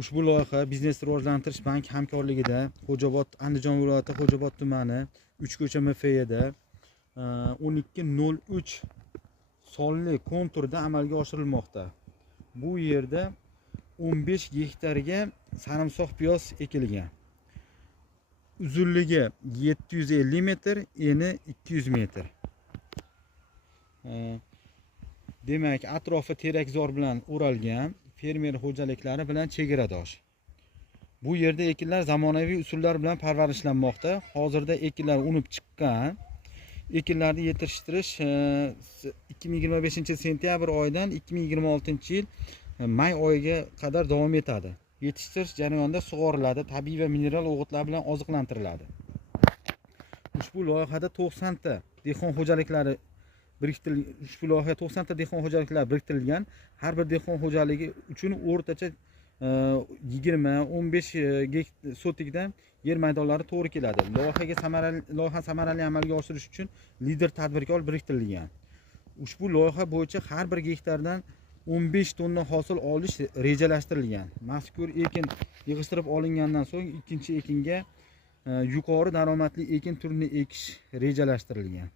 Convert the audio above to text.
Ushbu loyiha Biznes rivojlantirish bank hamkorligida Xo'jaobod, Andijon viloyati Xo'jaobod tumani 3ko'cha MFYda 1203 sonli konturda amalga oshirilmoqda. Bu yerda 15 gektarga sarimsoq piyoz ekilgan. Uzunligi 750 metr, eni 200 metr. Demak, atrofi terakzor bilan o'ralgan, fermer xo'jaliklari bilan chegaradosh. Bu yerda ekinlar zamonaviy usullar bilan parvarishlanmoqda. Hozirda ekinlar unib chiqqan. Ekinlarni yetishtirish 2025-sentyabr oyidan 2026-yil may oyiga qadar davom etadi. Yetishtirish jarayonida sug'oriladi, tabiiy va mineral o'g'itlar bilan oziqlantiriladi. Ushbu loyihada 90 ta dehqon xo'jaliklari ushbu loyiha 90 ta dehqon xo'jaliklari biriktirilgan. Har bir dehqon xo'jaligi uchun o'rtacha 20-15 sotikdan yer maydonlari to'g'ri keladi. Loyiha samarali amalga oshirish uchun lider tadbirkor biriktirilgan. Ushbu loyiha bo'yicha har bir gektardan 15 tonna hosil olish rejalashtirilgan. Mazkur ekin yig'ishtirib olingandan so'ng ikkinchi ekinga yuqori daromadli ekin turini ekish rejalashtirilgan.